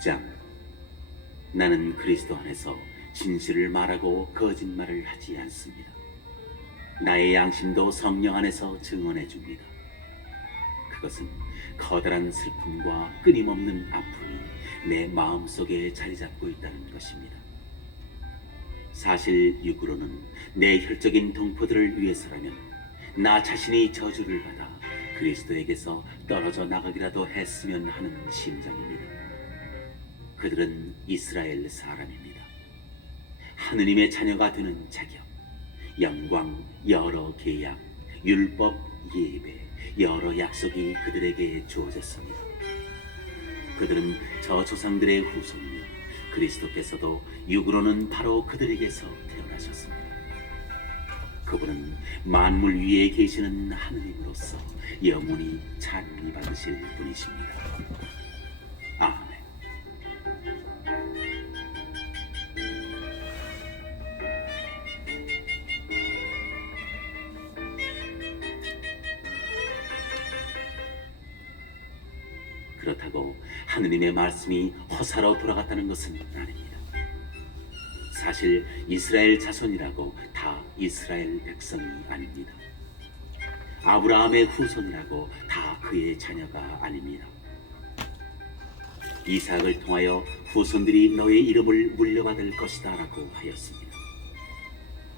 2장. 나는 그리스도 안에서 진실을 말하고 거짓말을 하지 않습니다. 나의 양심도 성령 안에서 증언해 줍니다. 그것은 커다란 슬픔과 끊임없는 아픔이 내 마음속에 자리 잡고 있다는 것입니다. 사실 육으로는 내 혈적인 동포들을 위해서라면 나 자신이 저주를 받아 그리스도에게서 떨어져 나가기라도 했으면 하는 심정입니다. 그들은 이스라엘 사람입니다. 하느님의 자녀가 되는 자격, 영광, 여러 계약, 율법, 예배, 여러 약속이 그들에게 주어졌습니다. 그들은 저 조상들의 후손이며 그리스도께서도 육으로는 바로 그들에게서 태어나셨습니다. 그분은 만물 위에 계시는 하느님으로서 영원히 찬미받으실 분이십니다. 아멘. 그렇다고 하느님의 말씀이 허사로 돌아갔다는 것은 아닙니다. 사실 이스라엘 자손이라고 다 이스라엘 백성이 아닙니다. 아브라함의 후손이라고 다 그의 자녀가 아닙니다. 이삭을 통하여 후손들이 너의 이름을 물려받을 것이다 라고 하였습니다.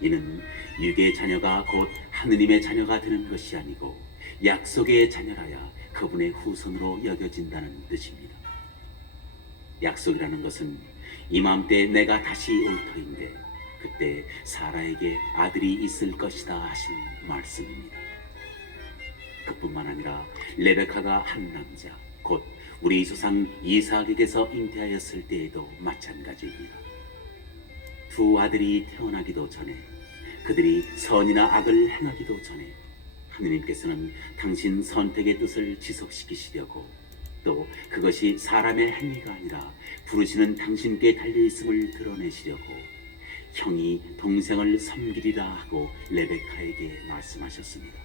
이는 육의 자녀가 곧 하느님의 자녀가 되는 것이 아니고 약속의 자녀라야 그분의 후손으로 여겨진다는 뜻입니다. 약속이라는 것은 이맘때 내가 다시 올 터인데 그때 사라에게 아들이 있을 것이다 하신 말씀입니다. 그뿐만 아니라 레베카가 한 남자 곧 우리 조상 이삭에게서 잉태하였을 때에도 마찬가지입니다. 두 아들이 태어나기도 전에 그들이 선이나 악을 행하기도 전에 하느님께서는 당신 선택의 뜻을 지속시키시려고 또 그것이 사람의 행위가 아니라 부르시는 당신께 달려있음을 드러내시려고 형이 동생을 섬기리라 하고 레베카에게 말씀하셨습니다.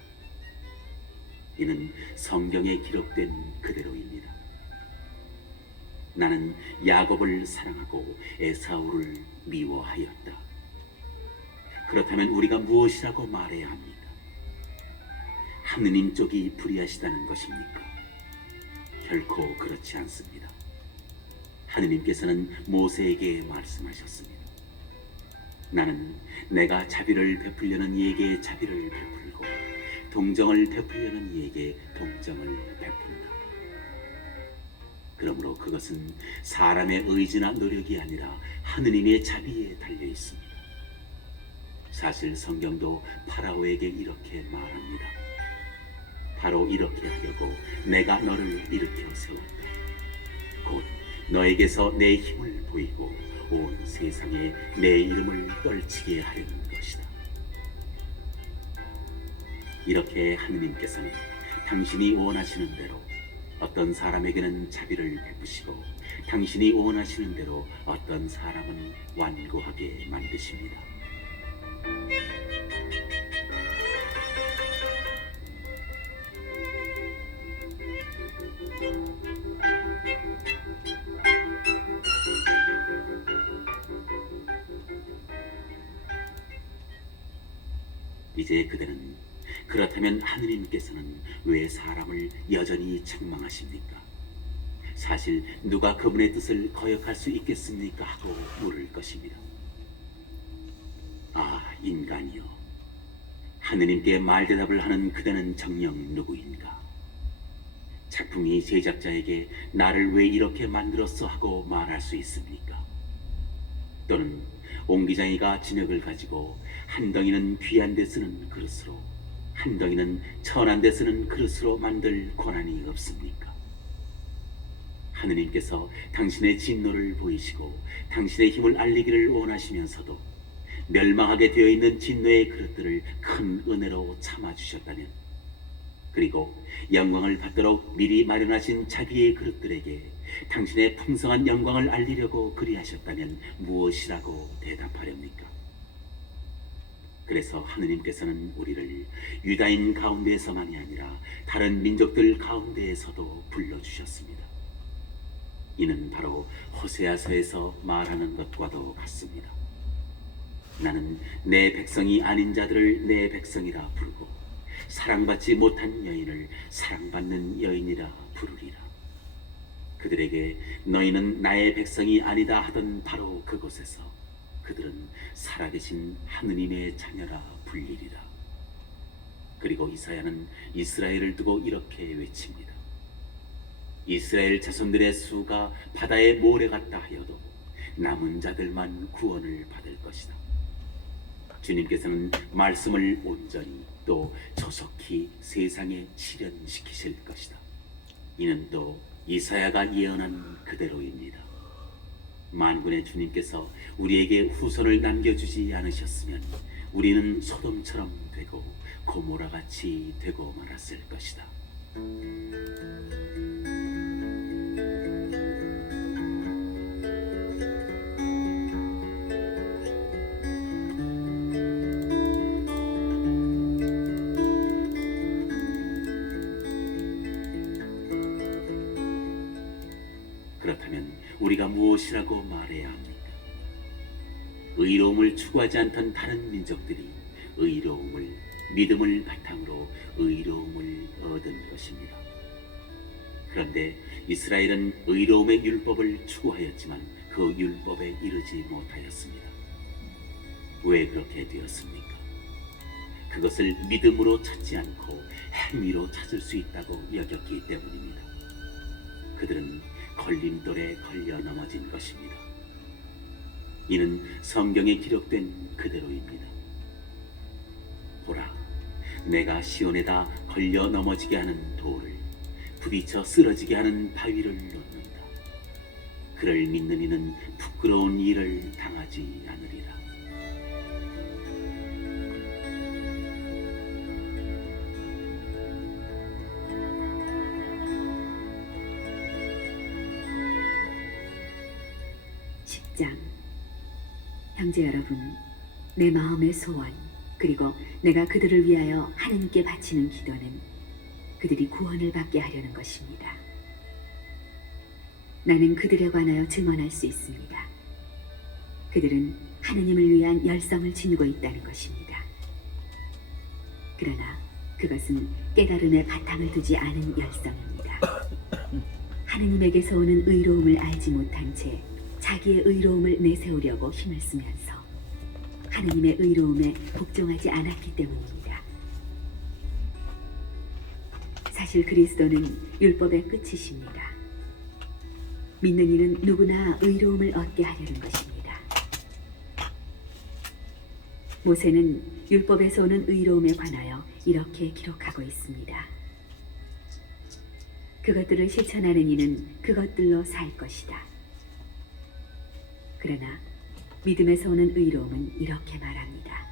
이는 성경에 기록된 그대로입니다. 나는 야곱을 사랑하고 에사우를 미워하였다. 그렇다면 우리가 무엇이라고 말해야 합니까? 하느님 쪽이 불의하시다는 것입니까? 결코 그렇지 않습니다. 하느님께서는 모세에게 말씀하셨습니다. 나는 내가 자비를 베풀려는 이에게 자비를 베풀고 동정을 베풀려는 이에게 동정을 베푼다. 그러므로 그것은 사람의 의지나 노력이 아니라 하느님의 자비에 달려 있습니다. 사실 성경도 파라오에게 이렇게 말합니다. 바로 이렇게 하려고 내가 너를 일으켜 세웠다. 곧 너에게서 내 힘을 보이고 온 세상에 내 이름을 떨치게 하려는 것이다. 이렇게 하느님께서는 당신이 원하시는 대로 어떤 사람에게는 자비를 베푸시고 당신이 원하시는 대로 어떤 사람은 완고하게 만드십니다. 이제 그대는 그렇다면 하느님께서는 왜 사람을 여전히 책망하십니까? 사실 누가 그분의 뜻을 거역할 수 있겠습니까? 하고 물을 것입니다. 아, 인간이여, 하느님께 말대답을 하는 그대는 정녕 누구인가? 작품이 제작자에게 나를 왜 이렇게 만들었어 하고 말할 수 있습니까? 또는 옹기장이가 진흙을 가지고 한 덩이는 귀한 데 쓰는 그릇으로 한 덩이는 천한 데 쓰는 그릇으로 만들 권한이 없습니까? 하느님께서 당신의 진노를 보이시고 당신의 힘을 알리기를 원하시면서도 멸망하게 되어 있는 진노의 그릇들을 큰 은혜로 참아주셨다면, 그리고 영광을 받도록 미리 마련하신 자기의 그릇들에게 당신의 풍성한 영광을 알리려고 그리하셨다면 무엇이라고 대답하렵니까? 그래서 하느님께서는 우리를 유다인 가운데에서만이 아니라 다른 민족들 가운데에서도 불러주셨습니다. 이는 바로 호세아서에서 말하는 것과도 같습니다. 나는 내 백성이 아닌 자들을 내 백성이라 부르고 사랑받지 못한 여인을 사랑받는 여인이라 부르리라. 그들에게 너희는 나의 백성이 아니다 하던 바로 그곳에서 그들은 살아계신 하느님의 자녀라 불리리라. 그리고 이사야는 이스라엘을 두고 이렇게 외칩니다. 이스라엘 자손들의 수가 바다의 모래 같다 하여도 남은 자들만 구원을 받을 것이다. 주님께서는 말씀을 온전히 또 조속히 세상에 실현시키실 것이다. 이는 또 이사야가 예언한 그대로입니다. 만군의 주님께서 우리에게 후손을 남겨주지 않으셨으면 우리는 소돔처럼 되고 고모라같이 되고 말았을 것이다. 그렇다면 우리가 무엇이라고 말해야 합니까? 의로움을 추구하지 않던 다른 민족들이 의로움을, 믿음을 바탕으로 의로움을 얻은 것입니다. 그런데 이스라엘은 의로움의 율법을 추구하였지만 그 율법에 이르지 못하였습니다. 왜 그렇게 되었습니까? 그것을 믿음으로 찾지 않고 행위로 찾을 수 있다고 여겼기 때문입니다. 그들은 걸림돌에 걸려 넘어진 것입니다. 이는 성경에 기록된 그대로입니다. 보라, 내가 시온에다 걸려 넘어지게 하는 돌을 부딪혀 쓰러지게 하는 바위를 놓는다. 그를 믿는 이는 부끄러운 일을 당하지 않으리라. 형제 여러분, 내 마음의 소원 그리고 내가 그들을 위하여 하나님께 바치는 기도는 그들이 구원을 받게 하려는 것입니다. 나는 그들에 관하여 증언할 수 있습니다. 그들은 하나님을 위한 열성을 지니고 있다는 것입니다. 그러나 그것은 깨달음의 바탕을 두지 않은 열성입니다. 하나님에게서 오는 의로움을 알지 못한 채 자기의 의로움을 내세우려고 힘을 쓰면서 하나님의 의로움에 복종하지 않았기 때문입니다. 사실 그리스도는 율법의 끝이십니다. 믿는 이는 누구나 의로움을 얻게 하려는 것입니다. 모세는 율법에서 오는 의로움에 관하여 이렇게 기록하고 있습니다. 그것들을 실천하는 이는 그것들로 살 것이다. 그러나 믿음에서 오는 의로움은 이렇게 말합니다.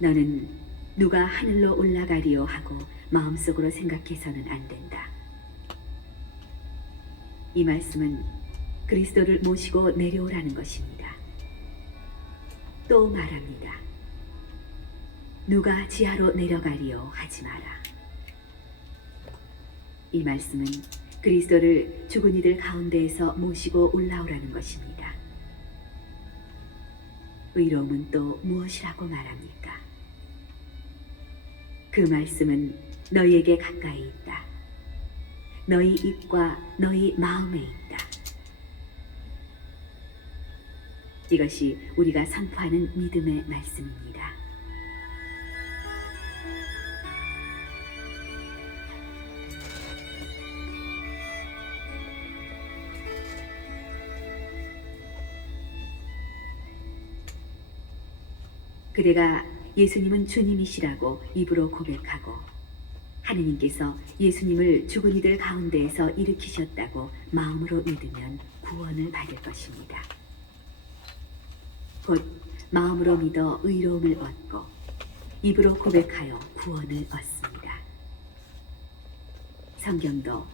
너는 누가 하늘로 올라가리요 하고 마음속으로 생각해서는 안 된다. 이 말씀은 그리스도를 모시고 내려오라는 것입니다. 또 말합니다. 누가 지하로 내려가리요 하지 마라. 이 말씀은 그리스도를 죽은 이들 가운데에서 모시고 올라오라는 것입니다. 의로움은 또 무엇이라고 말합니까? 그 말씀은 너희에게 가까이 있다. 너희 입과 너희 마음에 있다. 이것이 우리가 선포하는 믿음의 말씀입니다. 그대가 예수님은 주님이시라고 입으로 고백하고 하느님께서 예수님을 죽은 이들 가운데에서 일으키셨다고 마음으로 믿으면 구원을 받을 것입니다. 곧 마음으로 믿어 의로움을 얻고 입으로 고백하여 구원을 얻습니다. 성경도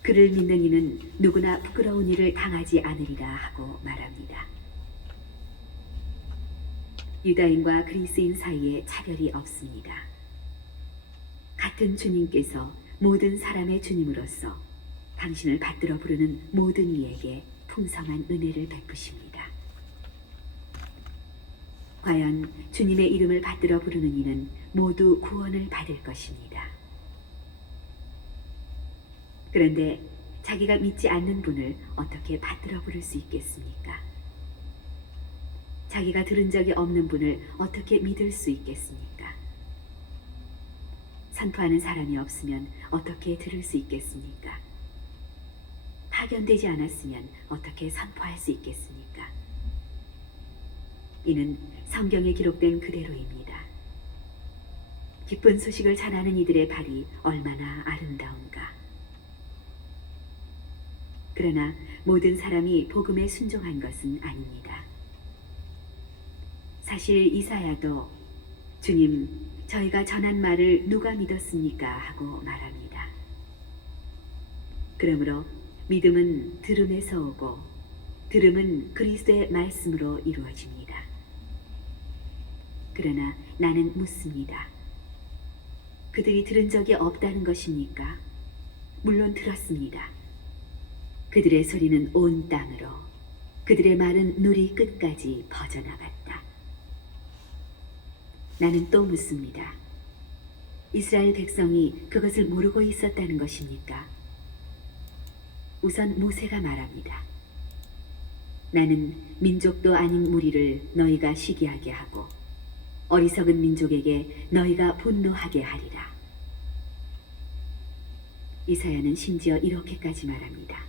그를 믿는 이는 누구나 부끄러운 일을 당하지 않으리라 하고 말합니다. 유다인과 그리스인 사이에 차별이 없습니다. 같은 주님께서 모든 사람의 주님으로서 당신을 받들어 부르는 모든 이에게 풍성한 은혜를 베푸십니다. 과연 주님의 이름을 받들어 부르는 이는 모두 구원을 받을 것입니다. 그런데 자기가 믿지 않는 분을 어떻게 받들어 부를 수 있겠습니까? 자기가 들은 적이 없는 분을 어떻게 믿을 수 있겠습니까? 선포하는 사람이 없으면 어떻게 들을 수 있겠습니까? 파견되지 않았으면 어떻게 선포할 수 있겠습니까? 이는 성경에 기록된 그대로입니다. 기쁜 소식을 전하는 이들의 발이 얼마나 아름다운가. 그러나 모든 사람이 복음에 순종한 것은 아닙니다. 사실 이사야도 주님, 저희가 전한 말을 누가 믿었습니까? 하고 말합니다. 그러므로 믿음은 들음에서 오고 들음은 그리스도의 말씀으로 이루어집니다. 그러나 나는 묻습니다. 그들이 들은 적이 없다는 것입니까? 물론 들었습니다. 그들의 소리는 온 땅으로, 그들의 말은 누리 끝까지 퍼져나갔다. 나는 또 묻습니다. 이스라엘 백성이 그것을 모르고 있었다는 것입니까? 우선 모세가 말합니다. 나는 민족도 아닌 무리를 너희가 시기하게 하고 어리석은 민족에게 너희가 분노하게 하리라. 이사야는 심지어 이렇게까지 말합니다.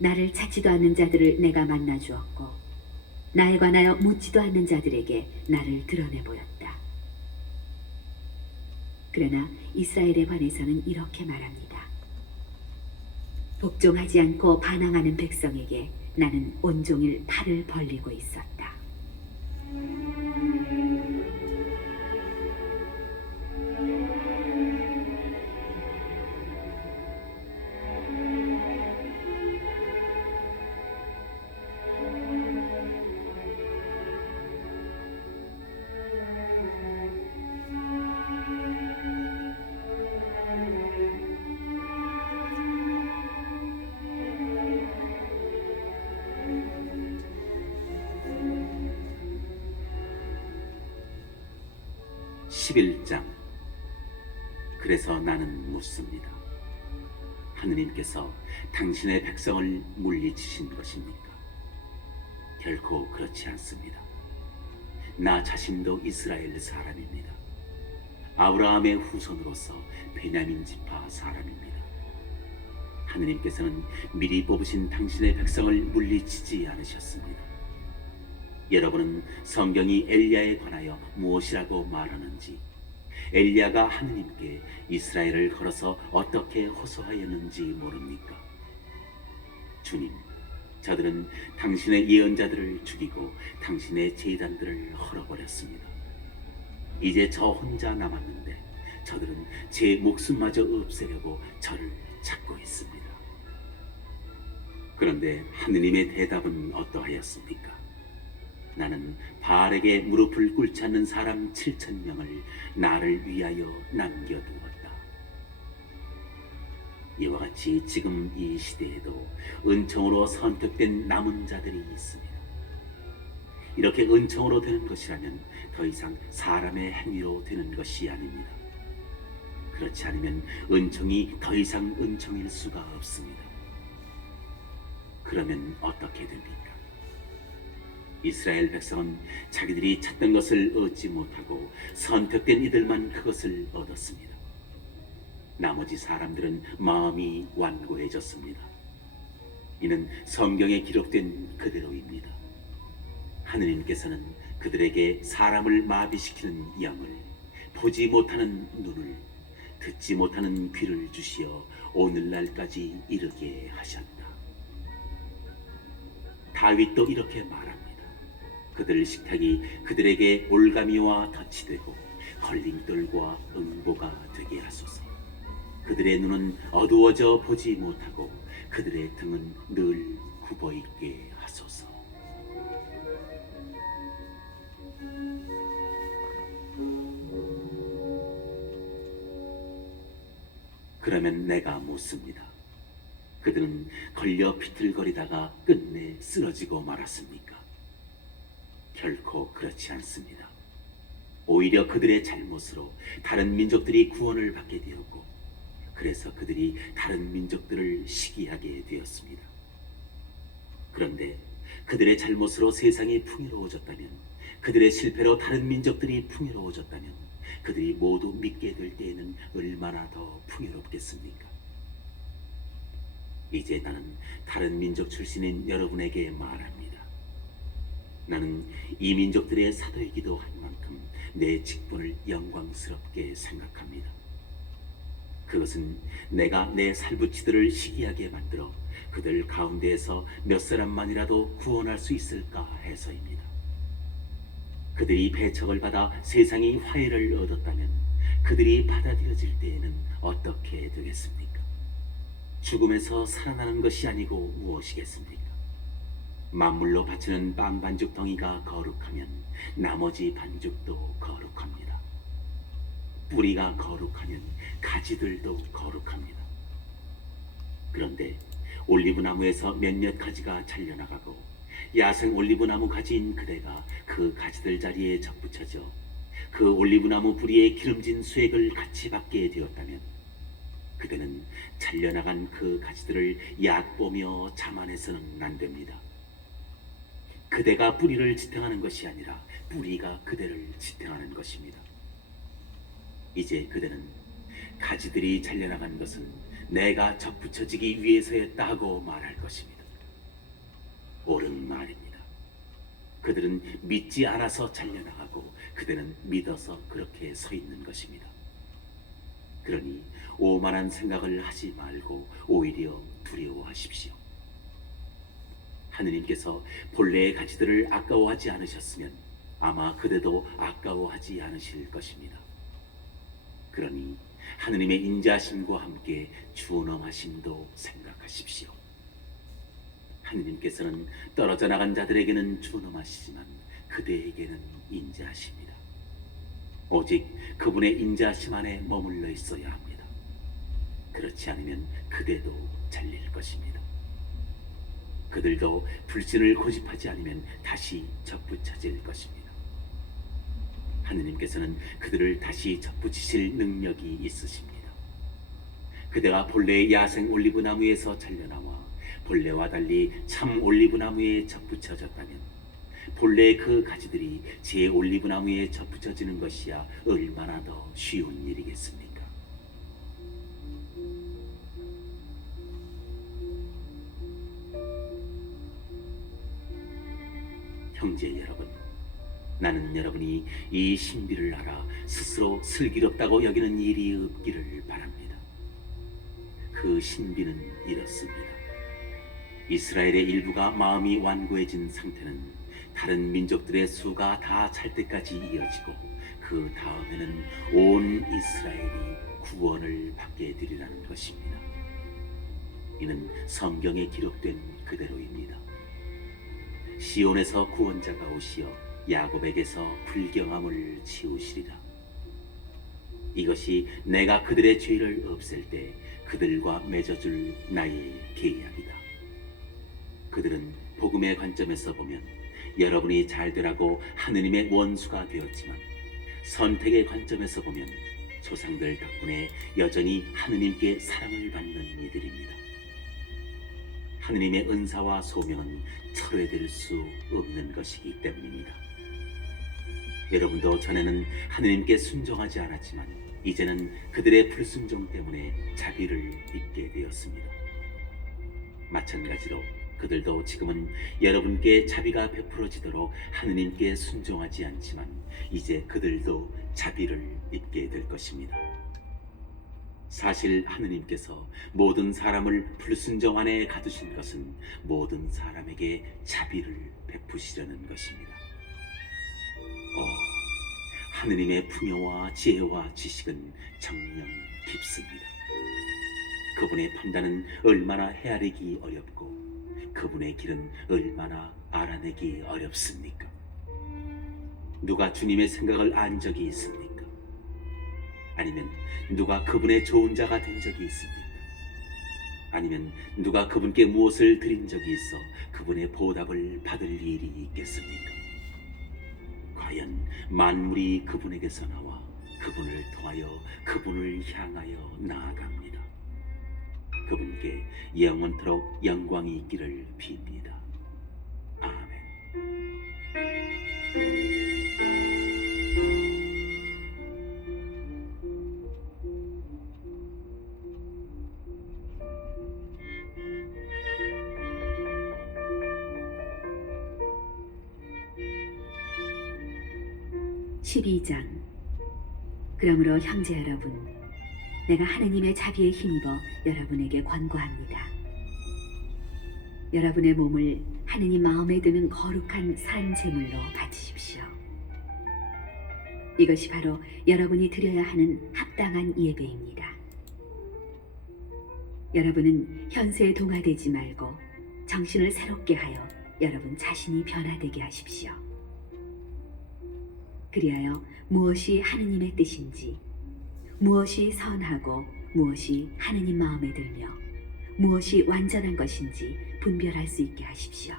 나를 찾지도 않는 자들을 내가 만나 주었고 나에 관하여 묻지도 않는 자들에게 나를 드러내 보였다. 그러나 이스라엘에 관해서는 이렇게 말합니다. 복종하지 않고 반항하는 백성에게 나는 온종일 팔을 벌리고 있었다. 11장. 그래서 나는 묻습니다. 하느님께서 당신의 백성을 물리치신 것입니까? 결코 그렇지 않습니다. 나 자신도 이스라엘 사람입니다. 아브라함의 후손으로서 베냐민 지파 사람입니다. 하느님께서는 미리 뽑으신 당신의 백성을 물리치지 않으셨습니다. 여러분은 성경이 엘리야에 관하여 무엇이라고 말하는지, 엘리야가 하느님께 이스라엘을 걸어서 어떻게 호소하였는지 모릅니까? 주님, 저들은 당신의 예언자들을 죽이고 당신의 제단들을 헐어버렸습니다. 이제 저 혼자 남았는데 저들은 제 목숨마저 없애려고 저를 찾고 있습니다. 그런데 하느님의 대답은 어떠하였습니까? 나는 바알에게 무릎을 꿇지 않는 사람 7,000명을 나를 위하여 남겨두었다. 이와 같이 지금 이 시대에도 은총으로 선택된 남은 자들이 있습니다. 이렇게 은총으로 되는 것이라면 더 이상 사람의 행위로 되는 것이 아닙니다. 그렇지 않으면 은총이 더 이상 은총일 수가 없습니다. 그러면 어떻게 됩니까? 이스라엘 백성은 자기들이 찾던 것을 얻지 못하고 선택된 이들만 그것을 얻었습니다. 나머지 사람들은 마음이 완고해졌습니다. 이는 성경에 기록된 그대로입니다. 하느님께서는 그들에게 사람을 마비시키는 영을, 보지 못하는 눈을, 듣지 못하는 귀를 주시어 오늘날까지 이르게 하셨다. 다윗도 이렇게 말합니다. 그들 식탁이 그들에게 올가미와 덫이 되고 걸림돌과 응보가 되게 하소서. 그들의 눈은 어두워져 보지 못하고 그들의 등은 늘 굽어 있게 하소서. 그러면 내가 묻습니다. 그들은 걸려 비틀거리다가 끝내 쓰러지고 말았습니까? 결코 그렇지 않습니다. 오히려 그들의 잘못으로 다른 민족들이 구원을 받게 되었고, 그래서 그들이 다른 민족들을 시기하게 되었습니다. 그런데 그들의 잘못으로 세상이 풍요로워졌다면, 그들의 실패로 다른 민족들이 풍요로워졌다면, 그들이 모두 믿게 될 때에는 얼마나 더 풍요롭겠습니까? 이제 나는 다른 민족 출신인 여러분에게 말합니다. 나는 이 민족들의 사도이기도 한 만큼 내 직분을 영광스럽게 생각합니다. 그것은 내가 내 살부치들을 시기하게 만들어 그들 가운데에서 몇 사람만이라도 구원할 수 있을까 해서입니다. 그들이 배척을 받아 세상이 화해를 얻었다면 그들이 받아들여질 때에는 어떻게 되겠습니까? 죽음에서 살아나는 것이 아니고 무엇이겠습니까? 만물로 바치는 빵 반죽 덩이가 거룩하면 나머지 반죽도 거룩합니다. 뿌리가 거룩하면 가지들도 거룩합니다. 그런데 올리브나무에서 몇몇 가지가 잘려나가고 야생 올리브나무 가지인 그대가 그 가지들 자리에 접붙여져 그 올리브나무 뿌리에 기름진 수액을 같이 받게 되었다면, 그대는 잘려나간 그 가지들을 얕보며 자만해서는 안 됩니다. 그대가 뿌리를 지탱하는 것이 아니라 뿌리가 그대를 지탱하는 것입니다. 이제 그대는 가지들이 잘려나간 것은 내가 접붙여지기 위해서였다고 말할 것입니다. 옳은 말입니다. 그들은 믿지 않아서 잘려나가고 그대는 믿어서 그렇게 서 있는 것입니다. 그러니 오만한 생각을 하지 말고 오히려 두려워하십시오. 하느님께서 본래의 가지들을 아까워하지 않으셨으면 아마 그대도 아까워하지 않으실 것입니다. 그러니 하느님의 인자하심과 함께 준엄하심도 생각하십시오. 하느님께서는 떨어져 나간 자들에게는 준엄하시지만 그대에게는 인자하십니다. 오직 그분의 인자하심 안에 머물러 있어야 합니다. 그렇지 않으면 그대도 잘릴 것입니다. 그들도 불신을 고집하지 않으면 다시 접붙여질 것입니다. 하느님께서는 그들을 다시 접붙이실 능력이 있으십니다. 그대가 본래의 야생 올리브 나무에서 잘려나와 본래와 달리 참 올리브 나무에 접붙여졌다면, 본래 그 가지들이 제 올리브 나무에 접붙여지는 것이야 얼마나 더 쉬운 일이겠습니까? 형제 여러분, 나는 여러분이 이 신비를 알아 스스로 슬기롭다고 여기는 일이 없기를 바랍니다. 그 신비는 이렇습니다. 이스라엘의 일부가 마음이 완고해진 상태는 다른 민족들의 수가 다 찰 때까지 이어지고, 그 다음에는 온 이스라엘이 구원을 받게 되리라는 것입니다. 이는 성경에 기록된 그대로입니다. 시온에서 구원자가 오시어 야곱에게서 불경함을 치우시리라. 이것이 내가 그들의 죄를 없앨 때 그들과 맺어줄 나의 계약이다. 그들은 복음의 관점에서 보면 여러분이 잘 되라고 하느님의 원수가 되었지만, 선택의 관점에서 보면 조상들 덕분에 여전히 하느님께 사랑을 받는 이들입니다. 하느님의 은사와 소명은 철회될 수 없는 것이기 때문입니다. 여러분도 전에는 하느님께 순종하지 않았지만 이제는 그들의 불순종 때문에 자비를 입게 되었습니다. 마찬가지로 그들도 지금은 여러분께 자비가 베풀어지도록 하느님께 순종하지 않지만 이제 그들도 자비를 입게 될 것입니다. 사실 하느님께서 모든 사람을 불순종 안에 가두신 것은 모든 사람에게 자비를 베푸시려는 것입니다. 하느님의 풍요와 지혜와 지식은 정녕 깊습니다. 그분의 판단은 얼마나 헤아리기 어렵고 그분의 길은 얼마나 알아내기 어렵습니까? 누가 주님의 생각을 안 적이 있습니까? 아니면 누가 그분의 좋은 자가 된 적이 있습니까? 아니면 누가 그분께 무엇을 드린 적이 있어 그분의 보답을 받을 일이 있겠습니까? 과연 만물이 그분에게서 나와 그분을 통하여 그분을 향하여 나아갑니다. 그분께 영원토록 영광이 있기를 빕니다. 아멘. 12장. 그러므로 형제 여러분, 내가 하느님의 자비에 힘입어 여러분에게 권고합니다. 여러분의 몸을 하느님 마음에 드는 거룩한 산 제물로 바치십시오. 이것이 바로 여러분이 드려야 하는 합당한 예배입니다. 여러분은 현세에 동화되지 말고 정신을 새롭게 하여 여러분 자신이 변화되게 하십시오. 그리하여 무엇이 하느님의 뜻인지, 무엇이 선하고 무엇이 하느님 마음에 들며 무엇이 완전한 것인지 분별할 수 있게 하십시오.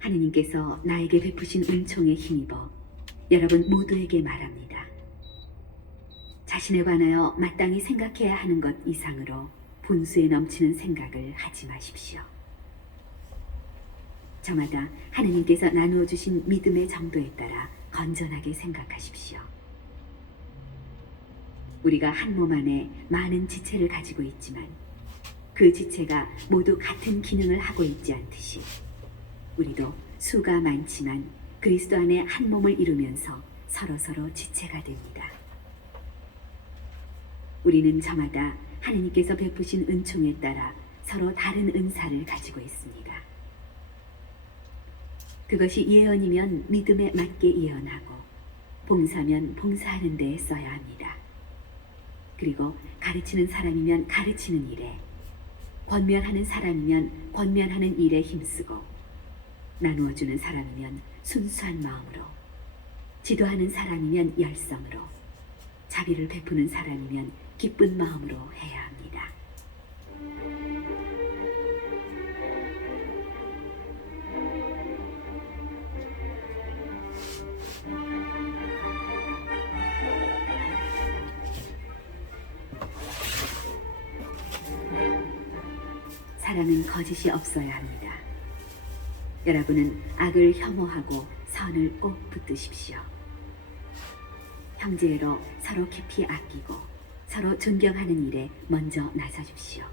하느님께서 나에게 베푸신 은총에 힘입어 여러분 모두에게 말합니다. 자신에 관하여 마땅히 생각해야 하는 것 이상으로 분수에 넘치는 생각을 하지 마십시오. 저마다 하느님께서 나누어 주신 믿음의 정도에 따라 건전하게 생각하십시오. 우리가 한 몸 안에 많은 지체를 가지고 있지만 그 지체가 모두 같은 기능을 하고 있지 않듯이 우리도 수가 많지만 그리스도 안에 한 몸을 이루면서 서로서로 지체가 됩니다. 우리는 저마다 하느님께서 베푸신 은총에 따라 서로 다른 은사를 가지고 있습니다. 그것이 예언이면 믿음에 맞게 예언하고 봉사면 봉사하는 데에 써야 합니다. 그리고 가르치는 사람이면 가르치는 일에, 권면하는 사람이면 권면하는 일에 힘쓰고 나누어주는 사람이면 순수한 마음으로, 지도하는 사람이면 열성으로, 자비를 베푸는 사람이면 기쁜 마음으로 해야 합니다. 사랑은 거짓이 없어야 합니다. 여러분은 악을 혐오하고 선을 꼭 붙드십시오. 형제로 서로 깊이 아끼고 서로 존경하는 일에 먼저 나서십시오.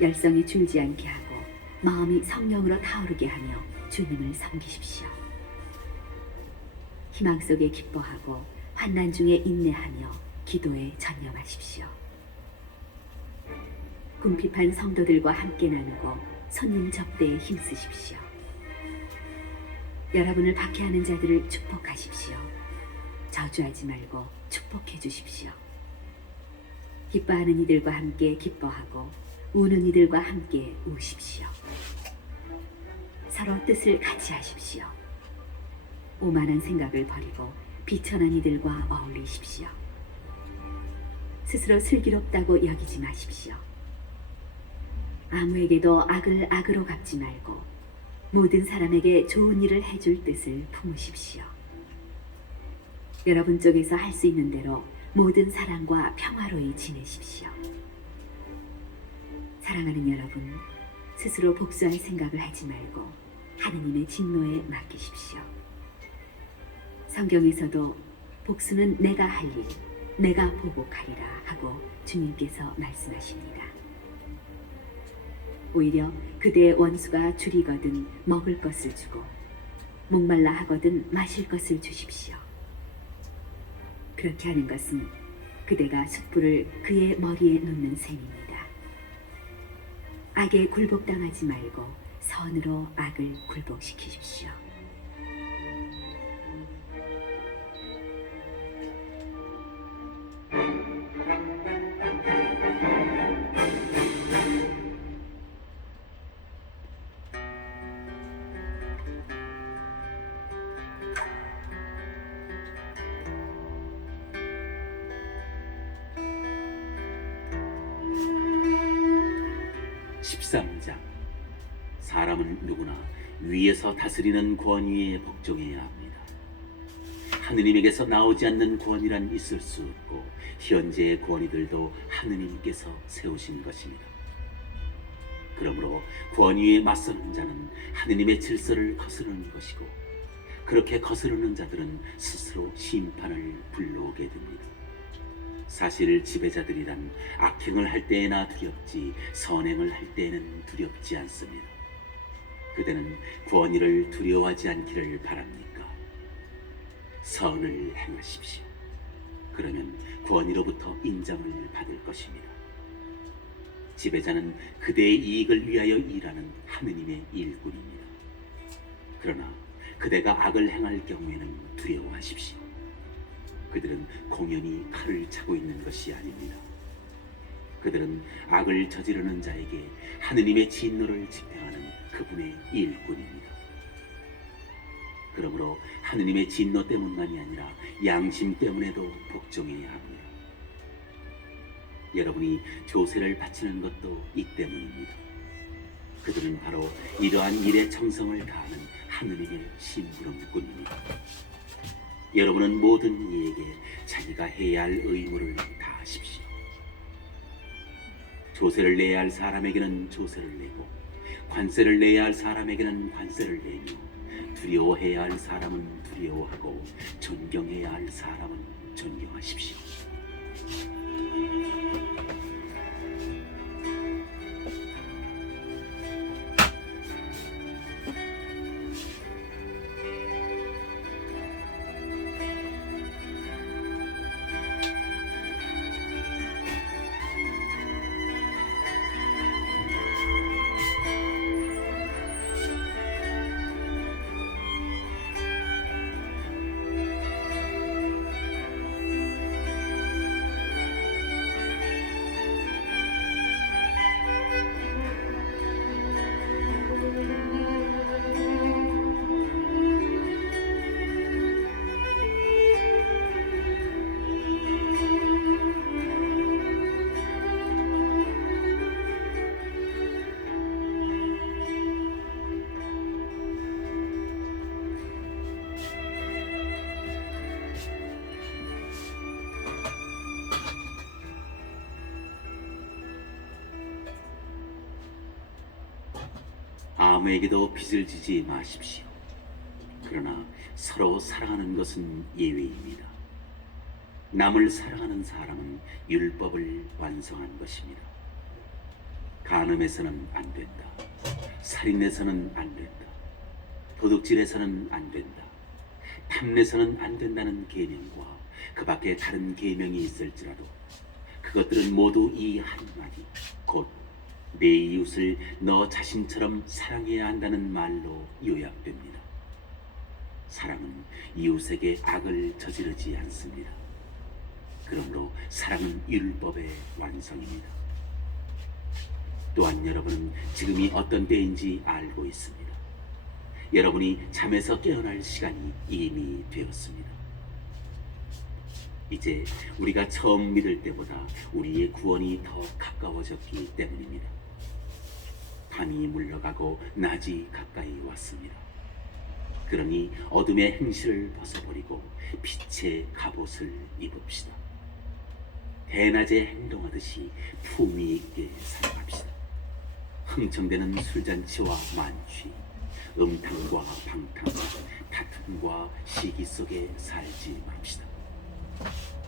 열성이 줄지 않게 하고 마음이 성령으로 타오르게 하며 주님을 섬기십시오. 희망 속에 기뻐하고 환난 중에 인내하며 기도에 전념하십시오. 궁핍한 성도들과 함께 나누고 손님 접대에 힘쓰십시오. 여러분을 박해하는 자들을 축복하십시오. 저주하지 말고 축복해 주십시오. 기뻐하는 이들과 함께 기뻐하고 우는 이들과 함께 우십시오. 서로 뜻을 같이 하십시오. 오만한 생각을 버리고 비천한 이들과 어울리십시오. 스스로 슬기롭다고 여기지 마십시오. 아무에게도 악을 악으로 갚지 말고 모든 사람에게 좋은 일을 해줄 뜻을 품으십시오. 여러분 쪽에서 할 수 있는 대로 모든 사람과 평화로이 지내십시오. 사랑하는 여러분, 스스로 복수할 생각을 하지 말고 하느님의 진노에 맡기십시오. 성경에서도 복수는 내가 할 일, 내가 보복하리라 하고 주님께서 말씀하십니다. 오히려 그대의 원수가 줄이거든 먹을 것을 주고 목말라 하거든 마실 것을 주십시오. 그렇게 하는 것은 그대가 숯불을 그의 머리에 놓는 셈입니다. 악에 굴복당하지 말고 선으로 악을 굴복시키십시오. (13장) 사람은 누구나 위에서 다스리는 권위에 복종해야 합니다. 하느님에게서 나오지 않는 권위란 있을 수 없고 현재의 권위들도 하느님께서 세우신 것입니다. 그러므로 권위에 맞서는 자는 하느님의 질서를 거스르는 것이고, 그렇게 거스르는 자들은 스스로 심판을 불러오게 됩니다. 사실 지배자들이란 악행을 할 때에나 두렵지 선행을 할 때에는 두렵지 않습니다. 그대는 권위를 두려워하지 않기를 바랍니까? 선을 행하십시오. 그러면 권위로부터 인정을 받을 것입니다. 지배자는 그대의 이익을 위하여 일하는 하느님의 일꾼입니다. 그러나 그대가 악을 행할 경우에는 두려워하십시오. 그들은 공연히 칼을 차고 있는 것이 아닙니다. 그들은 악을 저지르는 자에게 하느님의 진노를 집행하는 그분의 일꾼입니다. 그러므로 하느님의 진노 때문만이 아니라 양심 때문에도 복종해야 합니다. 여러분이 조세를 바치는 것도 이 때문입니다. 그들은 바로 이러한 일에 정성을 다하는 하느님의 심부름꾼입니다. 여러분은 모든 이에게 자기가 해야 할 의무를 다하십시오. 조세를 내야 할 사람에게는 조세를 내고, 관세를 내야 할 사람에게는 관세를 내며, 두려워해야 할 사람은 두려워하고, 존경해야 할 사람은 존경하십시오. 아무에게도 빚을 지지 마십시오. 그러나 서로 사랑하는 것은 예외입니다. 남을 사랑하는 사람은 율법을 완성한 것입니다. 간음해서는 안 된다. 살인해서는 안 된다. 도둑질해서는 안 된다. 탐내서는 안 된다는 계명과 그 밖에 다른 계명이 있을지라도 그것들은 모두 이 한마디, 곧 내 이웃을 너 자신처럼 사랑해야 한다는 말로 요약됩니다. 사랑은 이웃에게 악을 저지르지 않습니다. 그러므로 사랑은 율법의 완성입니다. 또한 여러분은 지금이 어떤 때인지 알고 있습니다. 여러분이 잠에서 깨어날 시간이 이미 되었습니다. 이제 우리가 처음 믿을 때보다 우리의 구원이 더 가까워졌기 때문입니다. 밤이 물러가고 낮이 가까이 왔습니다. 그러니 어둠의 행실을 벗어버리고 빛의 갑옷을 입읍시다. 대낮에 행동하듯이 품위 있게 살아갑시다. 흥청대는 술잔치와 만취, 음탕과 방탕, 다툼과 시기 속에 살지 맙시다.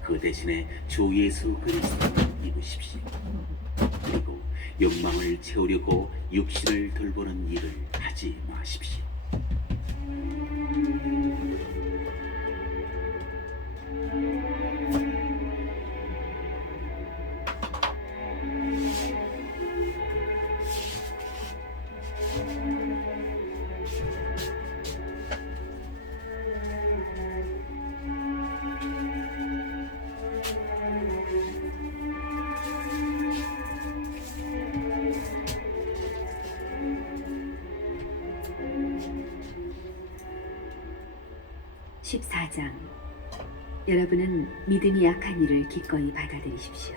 그 대신에 주 예수 그리스도를 입으십시오. 그리고 욕망을 채우려고 육신을 돌보는 일을 하지 마십시오. 14장. 여러분은 믿음이 약한 이를 기꺼이 받아들이십시오.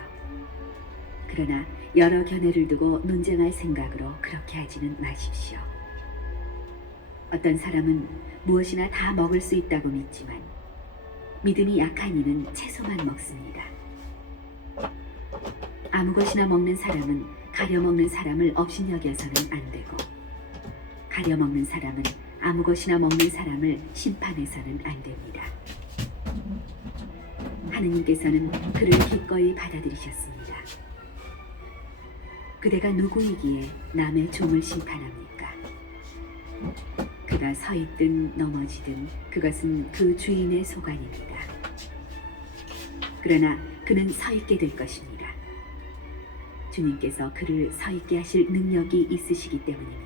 그러나 여러 견해를 두고 논쟁할 생각으로 그렇게 하지는 마십시오. 어떤 사람은 무엇이나 다 먹을 수 있다고 믿지만 믿음이 약한 이는 채소만 먹습니다. 아무 것이나 먹는 사람은 가려 먹는 사람을 업신여겨서는 안 되고, 가려 먹는 사람은 아무 것이나 먹는 사람을 심판해서는 안 됩니다. 하느님께서는 그를 기꺼이 받아들이셨습니다. 그대가 누구이기에 남의 종을 심판합니까? 그가 서 있든 넘어지든 그것은 그 주인의 소관입니다. 그러나 그는 서 있게 될 것입니다. 주님께서 그를 서 있게 하실 능력이 있으시기 때문입니다.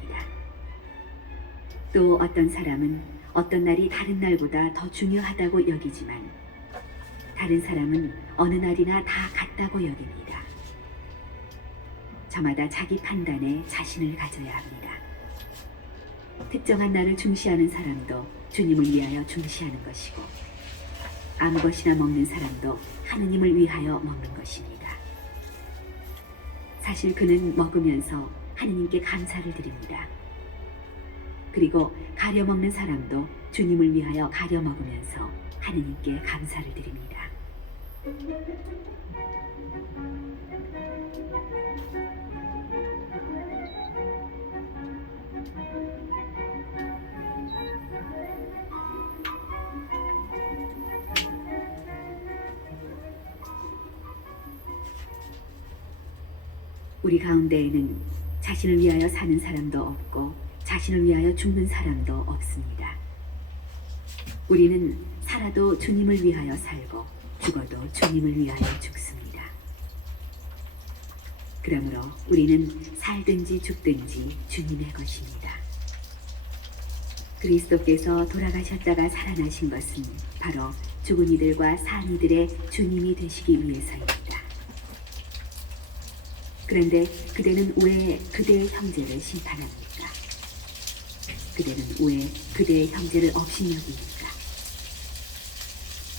또 어떤 사람은 어떤 날이 다른 날보다 더 중요하다고 여기지만 다른 사람은 어느 날이나 다 같다고 여깁니다. 저마다 자기 판단에 자신을 가져야 합니다. 특정한 날을 중시하는 사람도 주님을 위하여 중시하는 것이고, 아무 것이나 먹는 사람도 하느님을 위하여 먹는 것입니다. 사실 그는 먹으면서 하느님께 감사를 드립니다. 그리고 가려 먹는 사람도 주님을 위하여 가려 먹으면서 하느님께 감사를 드립니다. 우리 가운데에는 자신을 위하여 사는 사람도 없고 자신을 위하여 죽는 사람도 없습니다. 우리는 살아도 주님을 위하여 살고 죽어도 주님을 위하여 죽습니다. 그러므로 우리는 살든지 죽든지 주님의 것입니다. 그리스도께서 돌아가셨다가 살아나신 것은 바로 죽은 이들과 산 이들의 주님이 되시기 위해서입니다. 그런데 그대는 왜 그대의 형제를 심판합니까? 그대는 왜 그대의 형제를 업신여깁니까?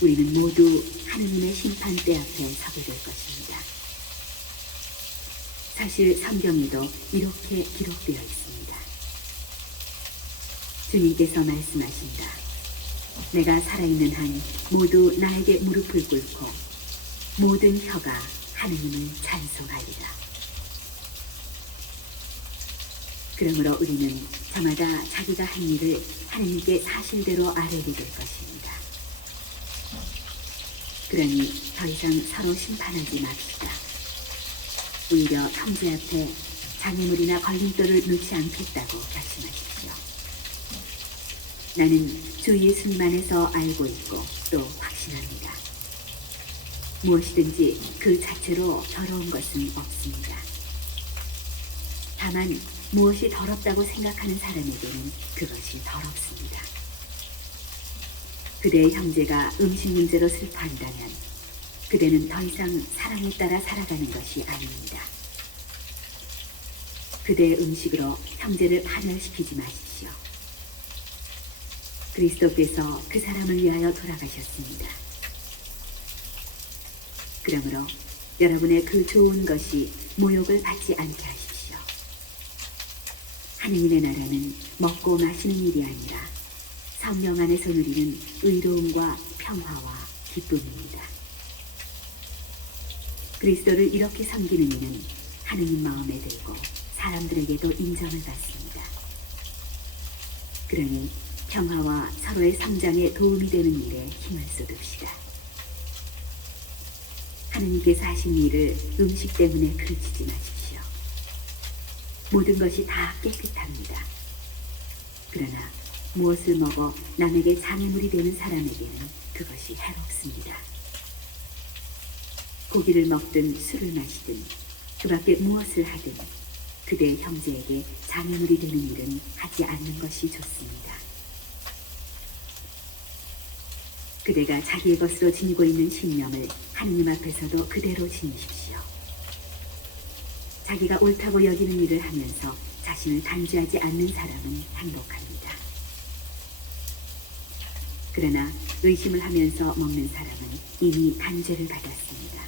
우리는 모두 하느님의 심판대 앞에 서게 될 것입니다. 사실 성경에도 이렇게 기록되어 있습니다. 주님께서 말씀하신다. 내가 살아있는 한 모두 나에게 무릎을 꿇고 모든 혀가 하느님을 찬송하리라. 그러므로 우리는 저마다 자기가 한 일을 하느님께 사실대로 아뢰게 될 것입니다. 그러니 더 이상 서로 심판하지 맙시다. 오히려 형제 앞에 장애물이나 걸림돌을 놓지 않겠다고 결심하십시오. 나는 주 예수님만에서 알고 있고 또 확신합니다. 무엇이든지 그 자체로 더러운 것은 없습니다. 다만 무엇이 더럽다고 생각하는 사람에게는 그것이 더럽습니다. 그대의 형제가 음식 문제로 슬퍼한다면 그대는 더 이상 사랑에 따라 살아가는 것이 아닙니다. 그대의 음식으로 형제를 파멸시키지 마십시오. 그리스도께서 그 사람을 위하여 돌아가셨습니다. 그러므로 여러분의 그 좋은 것이 모욕을 받지 않게 하십시오. 하느님의 나라는 먹고 마시는 일이 아니라 성령 안에서 누리는 의로움과 평화와 기쁨입니다. 그리스도를 이렇게 섬기는 이는 하느님 마음에 들고 사람들에게도 인정을 받습니다. 그러니 평화와 서로의 성장에 도움이 되는 일에 힘을 쏟읍시다. 하느님께서 하신 일을 음식 때문에 그르치지 마십시오. 모든 것이 다 깨끗합니다. 그러나 무엇을 먹어 남에게 장애물이 되는 사람에게는 그것이 해롭습니다. 고기를 먹든 술을 마시든 그 밖에 무엇을 하든 그대의 형제에게 장애물이 되는 일은 하지 않는 것이 좋습니다. 그대가 자기의 것으로 지니고 있는 신념을 하느님 앞에서도 그대로 지니십시오. 자기가 옳다고 여기는 일을 하면서 자신을 단죄하지 않는 사람은 행복합니다. 그러나 의심을 하면서 먹는 사람은 이미 단죄를 받았습니다.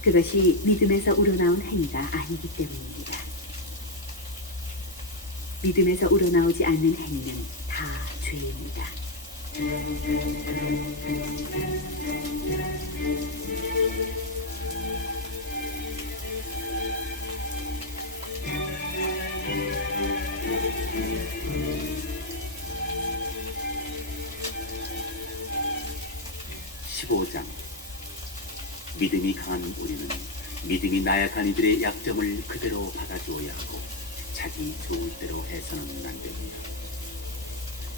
그것이 믿음에서 우러나온 행위가 아니기 때문입니다. 믿음에서 우러나오지 않는 행위는 다 죄입니다. 15장. 믿음이 강한 우리는 믿음이 나약한 이들의 약점을 그대로 받아주어야 하고 자기 좋을 대로 해서는 안 됩니다.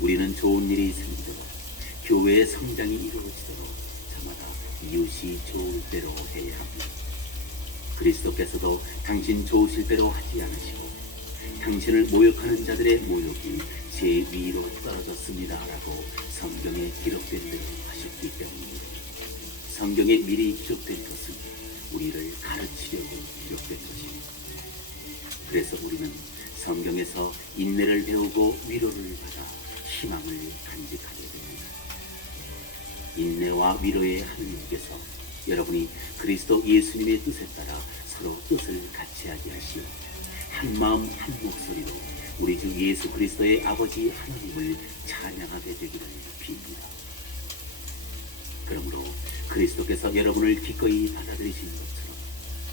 우리는 좋은 일이 생기도록 교회의 성장이 이루어지도록 저마다 이웃이 좋을 대로 해야 합니다. 그리스도께서도 당신 좋으실 대로 하지 않으시고 당신을 모욕하는 자들의 모욕이 제 위로 떨어졌습니다 라고 성경에 기록된 대로 하셨기 때문입니다. 성경에 미리 기록된 것은 우리를 가르치려고 기록된 것입니다. 그래서 우리는 성경에서 인내를 배우고 위로를 받아 희망을 간직하게 됩니다. 인내와 위로의 하느님께서 여러분이 그리스도 예수님의 뜻에 따라 서로 뜻을 같이하게 하시어 한 마음 한 목소리로 우리 주 예수 그리스도의 아버지 하나님을 찬양하게 되기를 빕니다. 그러므로 그리스도께서 여러분을 기꺼이 받아들이신 것처럼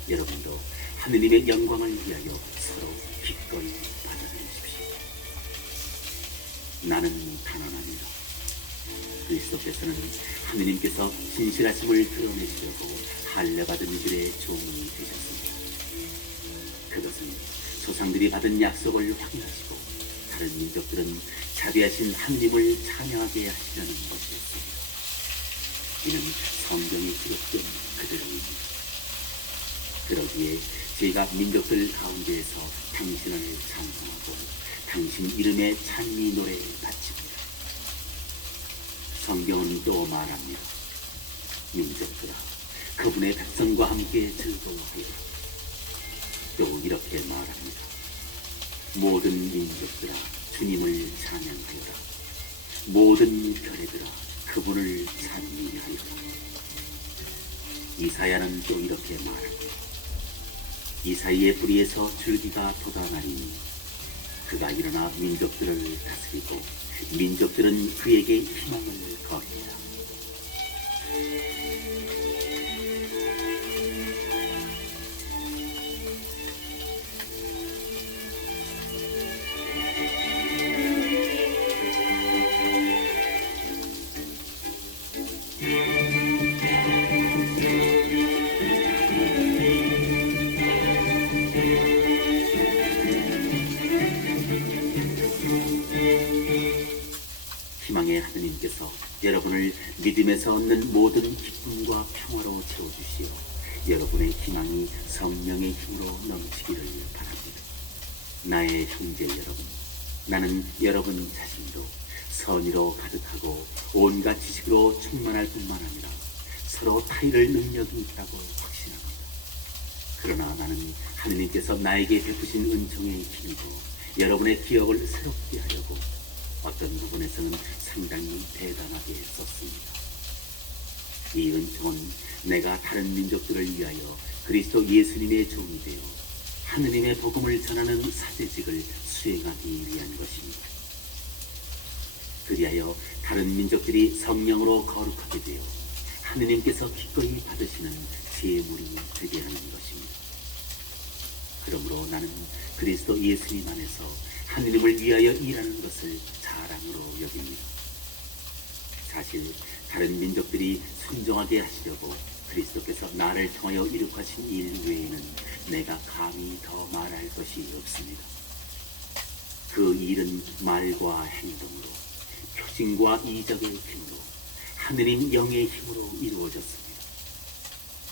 여러분도 하느님의 영광을 위하여 서로 기꺼이 받아들이십시오. 나는 단언합니다. 그리스도께서는 하느님께서 진실하심을 드러내시려고 할례받은 이들의 종이 되셨습니다. 그것은 조상들이 받은 약속을 확인하시고 다른 민족들은 자비하신 하느님을 찬양하게 하시려는 것이었습니다. 이는 성경에 기록된 그대로입니다. 그러기에 제가 민족들 가운데에서 당신을 찬송하고 당신 이름의 찬미 노래 바칩니다. 성경은 또 말합니다. 민족들아 그분의 백성과 함께 즐거워하여라. 또 이렇게 말합니다. 모든 민족들아 주님을 찬양하여라. 모든 별에들아 그분을 찬미하여라. 이사야는 또 이렇게 말합니다. 이사야의 뿌리에서 줄기가 돋아나리니 그가 일어나 민족들을 다스리고 민족들은 그에게 희망을 거리리라. 희망의 하느님께서 여러분을 믿음에서 얻는 모든 기쁨과 평화로 채워주시어 여러분의 희망이 성령의 힘으로 넘치기를 바랍니다. 나의 형제 여러분, 나는 여러분 자신도 선의로 가득하고 온갖 지식으로 충만할 뿐만 아니라 서로 타일을 능력이 있다고 확신합니다. 그러나 나는 하느님께서 나에게 베푸신 은총의 힘으로 여러분의 기억을 새롭게 하려고 어떤 부분에서는 상당히 대단하게 썼습니다. 이 은총은 내가 다른 민족들을 위하여 그리스도 예수님의 종이 되어 하느님의 복음을 전하는 사제직을 수행하기 위한 것입니다. 그리하여 다른 민족들이 성령으로 거룩하게 되어 하느님께서 기꺼이 받으시는 제물이 되게 하는 것입니다. 그러므로 나는 그리스도 예수님 안에서 하느님을 위하여 일하는 것을 자랑으로 여깁니다. 사실 다른 민족들이 순종하게 하시려고 그리스도께서 나를 통하여 이룩하신 일 외에는 내가 감히 더 말할 것이 없습니다. 그 일은 말과 행동으로 표징과 이적의 힘으로 하느님 영의 힘으로 이루어졌습니다.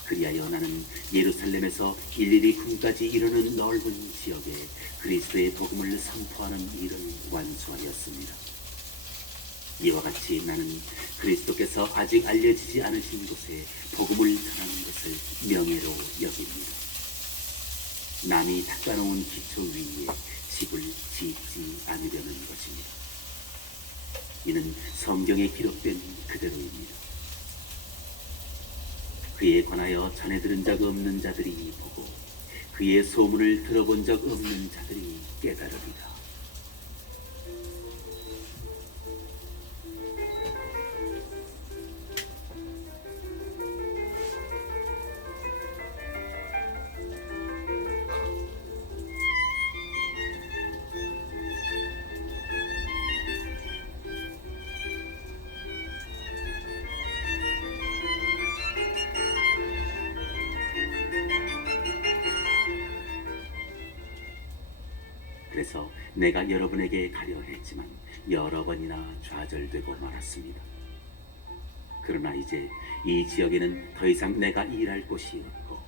그리하여 나는 예루살렘에서 일일이 군까지 이르는 넓은 지역에 그리스도의 복음을 선포하는 일을 완수하였습니다. 이와 같이 나는 그리스도께서 아직 알려지지 않으신 곳에 복음을 전하는 것을 명예로 여깁니다. 남이 닦아놓은 기초 위에 집을 짓지 않으려는 것입니다. 이는 성경에 기록된 그대로입니다. 그에 관하여 전해 들은 적 없는 자들이 보고 그의 소문을 들어본 적 없는 자들이 깨달으리라. 그래서 내가 여러분에게 가려 했지만 여러 번이나 좌절되고 말았습니다. 그러나 이제 이 지역에는 더 이상 내가 일할 곳이 없고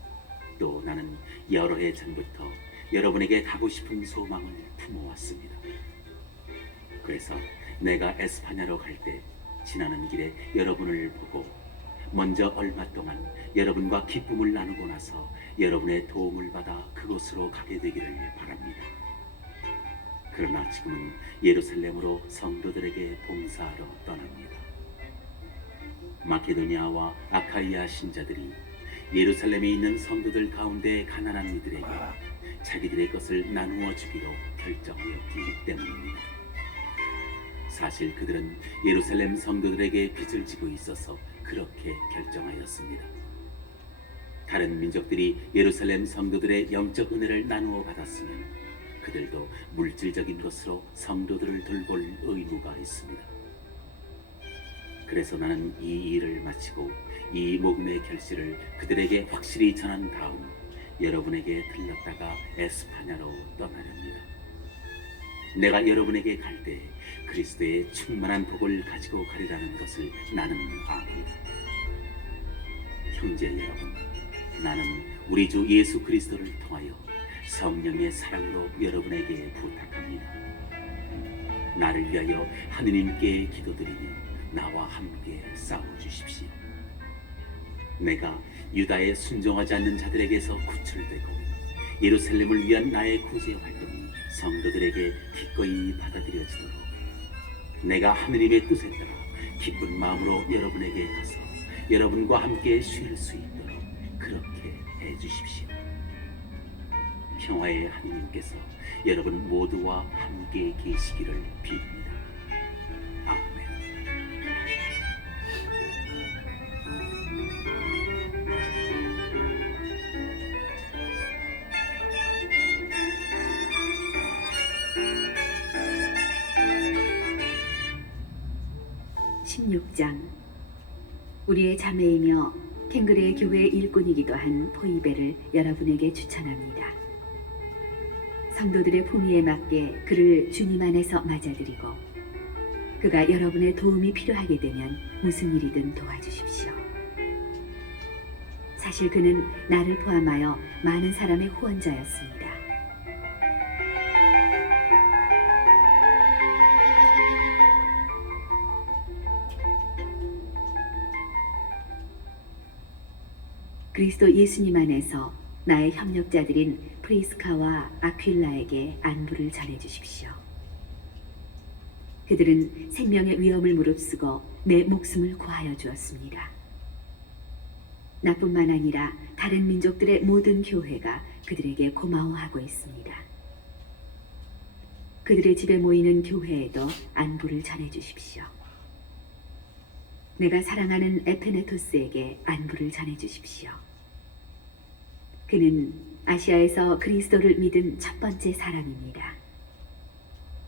또 나는 여러 해 전부터 여러분에게 가고 싶은 소망을 품어왔습니다. 그래서 내가 에스파냐로 갈 때 지나는 길에 여러분을 보고 먼저 얼마 동안 여러분과 기쁨을 나누고 나서 여러분의 도움을 받아 그곳으로 가게 되기를 바랍니다. 그러나 지금은 예루살렘으로 성도들에게 봉사하러 떠납니다. 마케도니아와 아카이아 신자들이 예루살렘에 있는 성도들 가운데 가난한 이들에게 자기들의 것을 나누어 주기로 결정하였기 때문입니다. 사실 그들은 예루살렘 성도들에게 빚을 지고 있어서 그렇게 결정하였습니다. 다른 민족들이 예루살렘 성도들의 영적 은혜를 나누어 받았으면 그들도 물질적인 것으로 성도들을 돌볼 의무가 있습니다. 그래서 나는 이 일을 마치고 이 복음의 결실을 그들에게 확실히 전한 다음 여러분에게 들렀다가 에스파냐로 떠나렵니다. 내가 여러분에게 갈 때 그리스도의 충만한 복을 가지고 가리라는 것을 나는 압니다. 형제 여러분, 나는 우리 주 예수 그리스도를 통하여 성령의 사랑으로 여러분에게 부탁합니다. 나를 위하여 하느님께 기도드리며 나와 함께 싸워주십시오. 내가 유다에 순종하지 않는 자들에게서 구출되고 예루살렘을 위한 나의 구제 활동이 성도들에게 기꺼이 받아들여지도록 내가 하느님의 뜻에 따라 기쁜 마음으로 여러분에게 가서 여러분과 함께 쉴 수 있도록 그렇게 해주십시오. 평화의 하느님께서 여러분 모두와 함께 계시기를 빕니다. 아멘. 16장. 우리의 자매이며 캥그레의 교회의 일꾼이기도 한 포이베를 여러분에게 추천합니다. 성도들의 품위에 맞게 그를 주님 안에서 맞아들이고 그가 여러분의 도움이 필요하게 되면 무슨 일이든 도와주십시오. 사실 그는 나를 포함하여 많은 사람의 후원자였습니다. 그리스도 예수님 안에서 나의 협력자들인 프리스카와 아퀼라에게 안부를 전해주십시오. 그들은 생명의 위험을 무릅쓰고 내 목숨을 구하여 주었습니다. 나뿐만 아니라 다른 민족들의 모든 교회가 그들에게 고마워하고 있습니다. 그들의 집에 모이는 교회에도 안부를 전해주십시오. 내가 사랑하는 에페네토스에게 안부를 전해주십시오. 그는 아시아에서 그리스도를 믿은 첫 번째 사람입니다.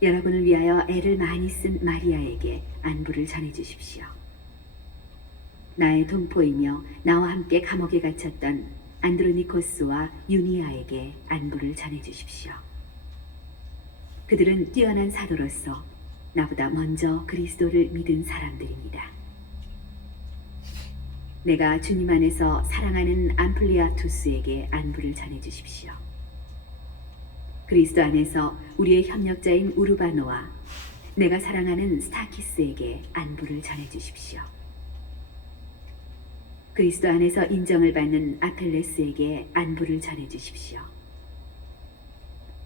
여러분을 위하여 애를 많이 쓴 마리아에게 안부를 전해주십시오. 나의 동포이며 나와 함께 감옥에 갇혔던 안드로니코스와 유니아에게 안부를 전해주십시오. 그들은 뛰어난 사도로서 나보다 먼저 그리스도를 믿은 사람들입니다. 내가 주님 안에서 사랑하는 암플리아투스에게 안부를 전해주십시오. 그리스도 안에서 우리의 협력자인 우르바노와 내가 사랑하는 스타키스에게 안부를 전해주십시오. 그리스도 안에서 인정을 받는 아펠레스에게 안부를 전해주십시오.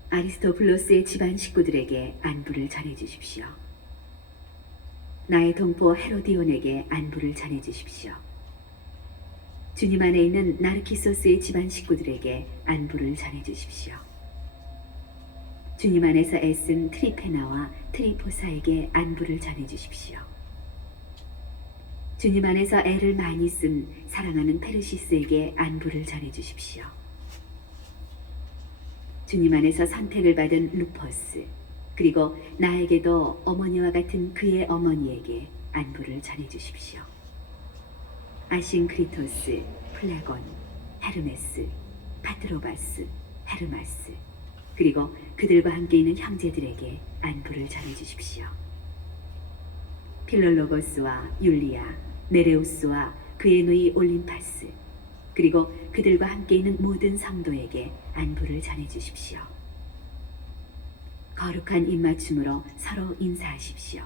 아리스토블로스의 집안 식구들에게 안부를 전해주십시오. 나의 동포 헤로디온에게 안부를 전해 주십시오. 주님 안에 있는 나르키소스의 집안 식구들에게 안부를 전해 주십시오. 주님 안에서 애쓴 트리페나와 트리포사에게 안부를 전해 주십시오. 주님 안에서 애를 많이 쓴 사랑하는 페르시스에게 안부를 전해 주십시오. 주님 안에서 선택을 받은 루퍼스, 그리고 나에게도 어머니와 같은 그의 어머니에게 안부를 전해 주십시오. 아싱크리토스, 플라곤, 헤르메스, 파트로바스, 헤르마스, 그리고 그들과 함께 있는 형제들에게 안부를 전해 주십시오. 필롤로고스와 율리아, 네레우스와 그의 누이 올림파스, 그리고 그들과 함께 있는 모든 성도에게 안부를 전해 주십시오. 거룩한 입맞춤으로 서로 인사하십시오.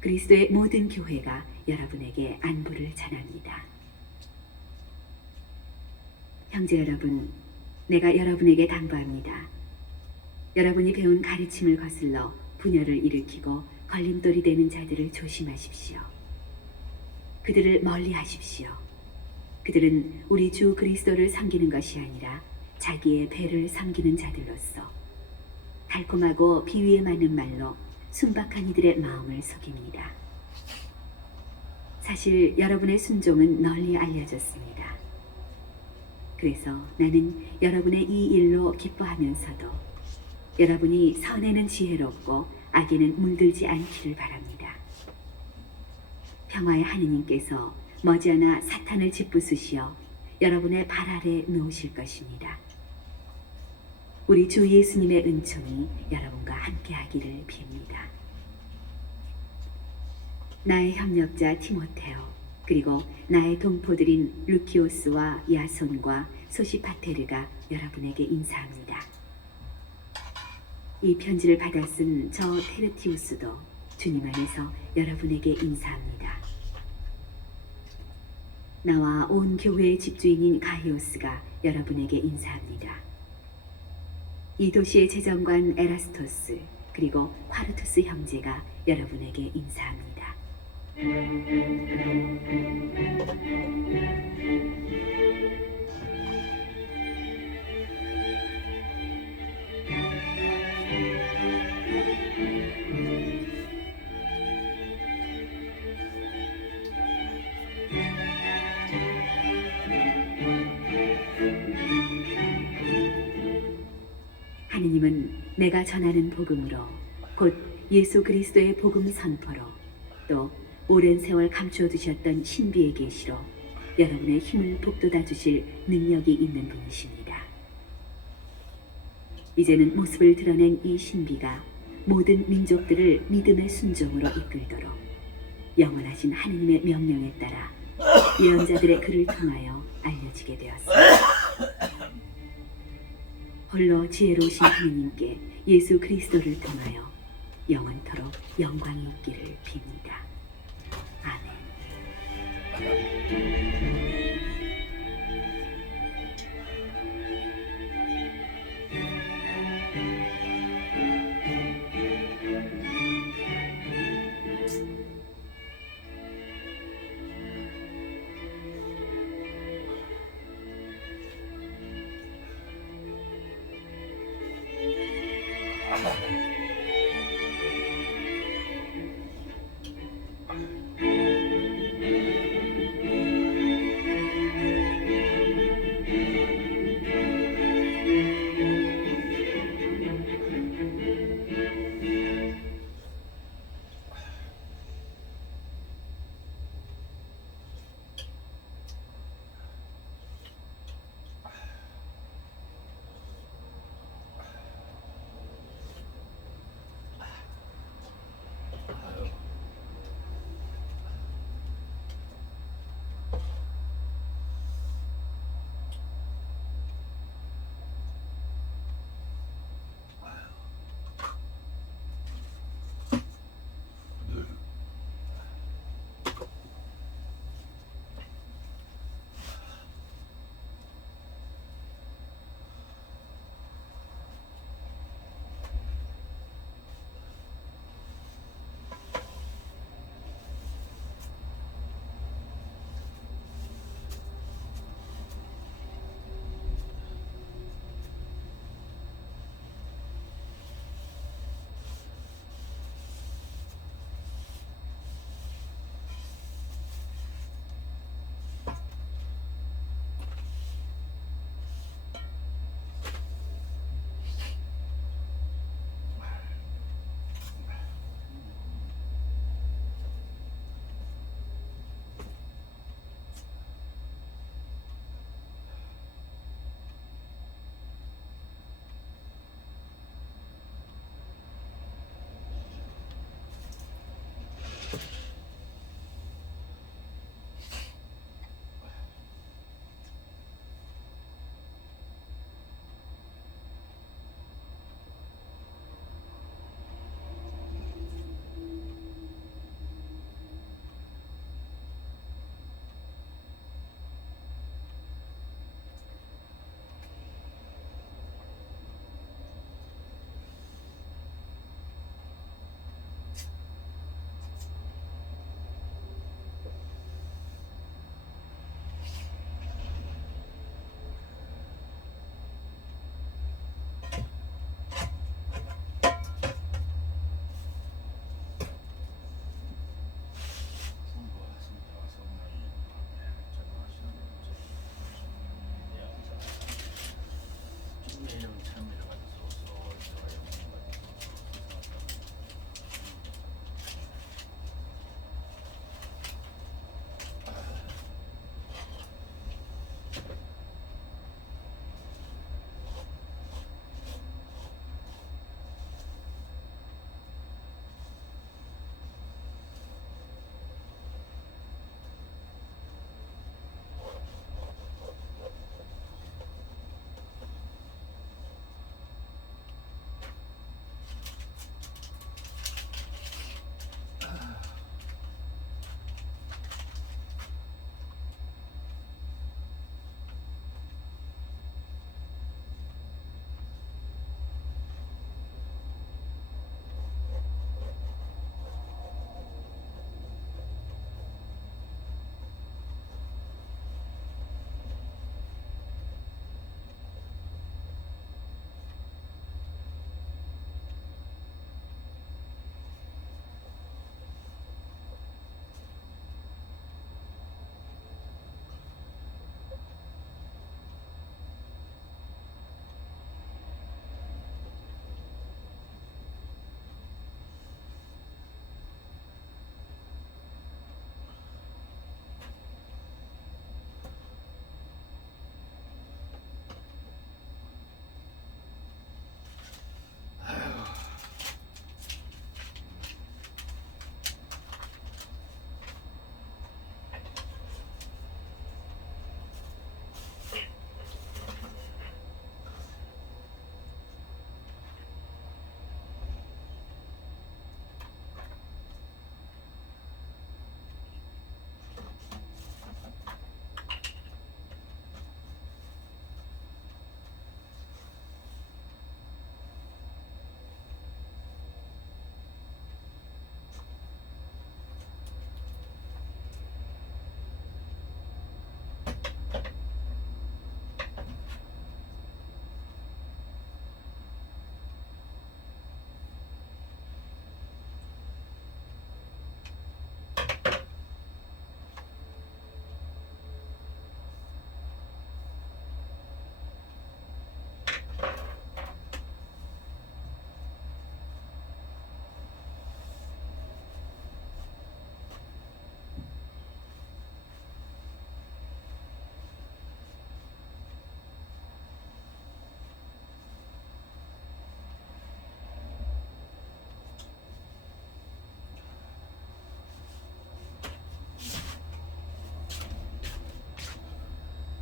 그리스도의 모든 교회가 여러분에게 안부를 전합니다. 형제 여러분, 내가 여러분에게 당부합니다. 여러분이 배운 가르침을 거슬러 분열을 일으키고 걸림돌이 되는 자들을 조심하십시오. 그들을 멀리 하십시오. 그들은 우리 주 그리스도를 섬기는 것이 아니라 자기의 배를 섬기는 자들로서 달콤하고 비위에 맞는 말로 순박한 이들의 마음을 속입니다. 사실 여러분의 순종은 널리 알려졌습니다. 그래서 나는 여러분의 이 일로 기뻐하면서도 여러분이 선에는 지혜롭고 악에는 물들지 않기를 바랍니다. 평화의 하느님께서 머지않아 사탄을 짓부수시어 여러분의 발 아래 놓으실 것입니다. 우리 주 예수님의 은총이 여러분과 함께하기를 빕니다. 나의 협력자 티모테오, 그리고 나의 동포들인 루키오스와 야손과 소시파테르가 여러분에게 인사합니다. 이 편지를 받아 쓴 저 테르티우스도 주님 안에서 여러분에게 인사합니다. 나와 온 교회의 집주인인 가이오스가 여러분에게 인사합니다. 이 도시의 재정관 에라스토스, 그리고 화르투스 형제가 여러분에게 인사합니다. 하느님은 내가 전하는 복음으로, 곧 예수 그리스도의 복음 선포로, 또 오랜 세월 감추어 두셨던 신비의 계시로 여러분의 힘을 북돋아 주실 능력이 있는 분이십니다. 이제는 모습을 드러낸 이 신비가 모든 민족들을 믿음의 순종으로 이끌도록 영원하신 하느님의 명령에 따라 예언자들의 글을 통하여 알려지게 되었습니다. 홀로 지혜로우신 하느님께 예수 그리스도를 통하여 영원토록 영광이 있기를 빕니다. 아멘.